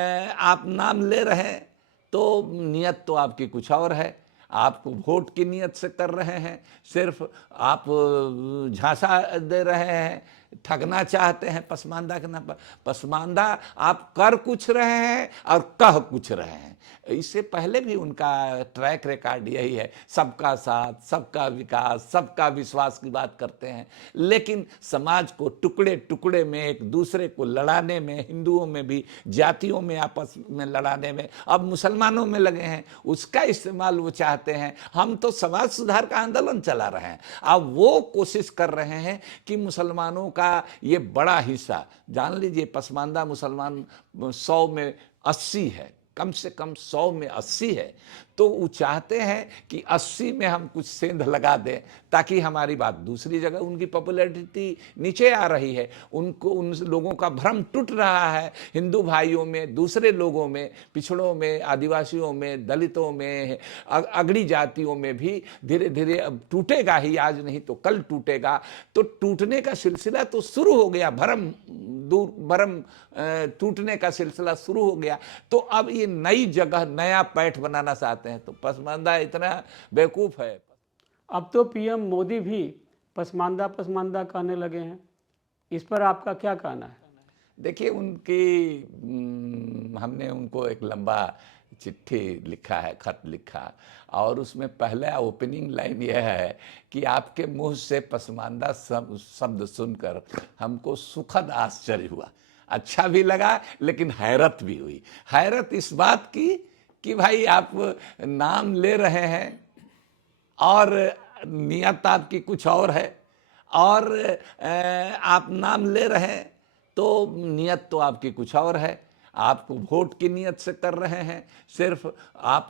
आप नाम ले रहे हैं तो नियत तो आपकी कुछ और है। आप वोट की नियत से कर रहे हैं, सिर्फ आप झांसा दे रहे हैं, ठगना चाहते हैं पसमानदा के नाम पर। पसमानदा आप कर कुछ रहे हैं और कह कुछ रहे हैं। इससे पहले भी उनका ट्रैक रिकॉर्ड यही है, सबका साथ, सबका विकास, सबका विश्वास की बात करते हैं, लेकिन समाज को टुकड़े टुकड़े में, एक दूसरे को लड़ाने में, हिंदुओं में भी, जातियों में आपस में लड़ाने में, अब मुसलमानों में लगे हैं, उसका इस्तेमाल वो चाहते हैं। हम तो समाज सुधार का आंदोलन चला रहे हैं, अब वो कोशिश कर रहे हैं कि मुसलमानों का ये बड़ा हिस्सा, जान लीजिए पसमानदा मुसलमान 100 में 80 है, कम से कम 100 में 80 है, तो वो चाहते हैं कि 80 में हम कुछ सेंध लगा दें ताकि हमारी बात दूसरी जगह, उनकी पॉपुलैरिटी नीचे आ रही है, उनको, उन लोगों का भ्रम टूट रहा है, हिंदू भाइयों में, दूसरे लोगों में, पिछड़ों में, आदिवासियों में, दलितों में, अगड़ी जातियों में भी धीरे धीरे अब टूटेगा ही, आज नहीं तो कल टूटेगा। तो टूटने का सिलसिला तो शुरू हो गया, भरम टूटने का सिलसिला शुरू हो गया। तो अब ये नई जगह, नया पैठ बनाना चाहते हैं, तो पसमानदा इतना बेवकूफ है। अब तो पीएम मोदी भी पसमानदा पसमानदा कहने लगे हैं, इस पर आपका क्या कहना है? देखिए, हमने उनको एक लंबा चिट्ठी लिखा है, खत लिखा, और उसमें पहला ओपनिंग लाइन यह है कि आपके मुंह से पसमानदा शब्द सुनकर हमको सुखद आश्चर्य हुआ, अच्छा भी लगा लेकिन हैरत भी हुई। हैरत इस बात की कि भाई आप नाम ले रहे हैं और नियत आपकी कुछ और है, और आप नाम ले रहे हैं तो नियत तो आपकी कुछ और है। आप वोट की नियत से कर रहे हैं, सिर्फ आप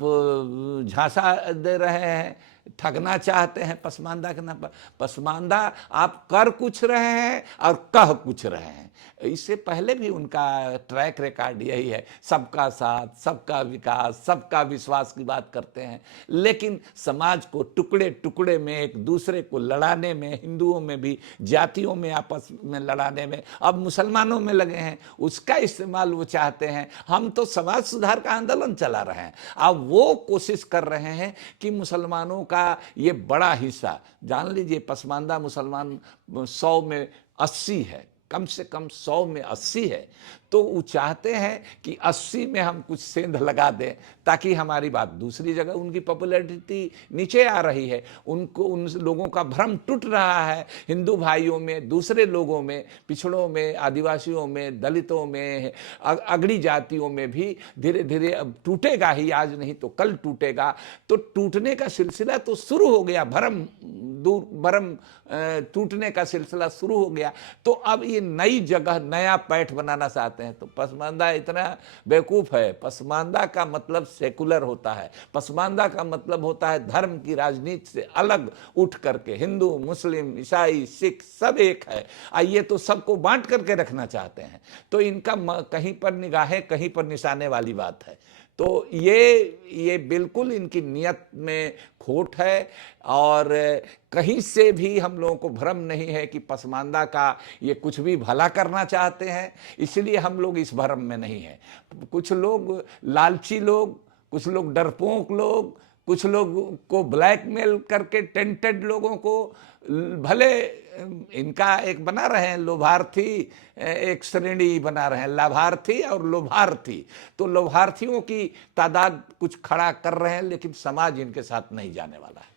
झांसा दे रहे हैं, ठगना चाहते हैं पसमानदा के नाम पर। पसमानदा आप कर कुछ रहे हैं और कह कुछ रहे हैं। इससे पहले भी उनका ट्रैक रिकॉर्ड यही है, सबका साथ, सबका विकास, सबका विश्वास की बात करते हैं, लेकिन समाज को टुकड़े टुकड़े में, एक दूसरे को लड़ाने में, हिंदुओं में भी, जातियों में आपस में लड़ाने में, अब मुसलमानों में लगे हैं, उसका इस्तेमाल वो चाहते हैं। हम तो समाज सुधार का आंदोलन चला रहे हैं, अब वो कोशिश कर रहे हैं कि मुसलमानों का ये बड़ा हिस्सा, जान लीजिए पसमानदा मुसलमान 100 में 80 है, कम से कम 100 में 80 है, तो वो चाहते हैं कि 80 में हम कुछ सेंध लगा दें ताकि हमारी बात दूसरी जगह, उनकी पॉपुलैरिटी नीचे आ रही है, उनको, उन लोगों का भ्रम टूट रहा है, हिंदू भाइयों में, दूसरे लोगों में, पिछड़ों में, आदिवासियों में, दलितों में, अगड़ी जातियों में भी धीरे धीरे अब टूटेगा ही, आज नहीं तो कल टूटेगा। तो टूटने का सिलसिला तो शुरू हो गया, भरम टूटने का सिलसिला शुरू हो गया। तो अब ये नई जगह, नया पैठ बनाना चाहते हैं, तो पसमानदा इतना बेवकूफ है। पसमानदा का मतलब सेकुलर होता है, पसमानदा का मतलब होता है धर्म की राजनीति से अलग उठ करके, हिंदू, मुस्लिम, ईसाई, सिख सब एक है, ये तो सबको बांट करके रखना चाहते हैं। तो इनका कहीं पर निगाहें, कहीं पर निशाने वाली बात है। तो ये बिल्कुल इनकी नियत में खोट है, और कहीं से भी हम लोगों को भ्रम नहीं है कि पसमानदा का ये कुछ भी भला करना चाहते हैं, इसलिए हम लोग इस भ्रम में नहीं हैं। कुछ लोग लालची लोग, कुछ लोग डरपोक लोग, कुछ लोग को ब्लैकमेल करके, टेंटेड लोगों को भले इनका एक बना रहे हैं, लोभार्थी, एक श्रेणी बना रहे हैं, लाभार्थी और लोभार्थी। तो लोभार्थियों की तादाद कुछ खड़ा कर रहे हैं, लेकिन समाज इनके साथ नहीं जाने वाला है।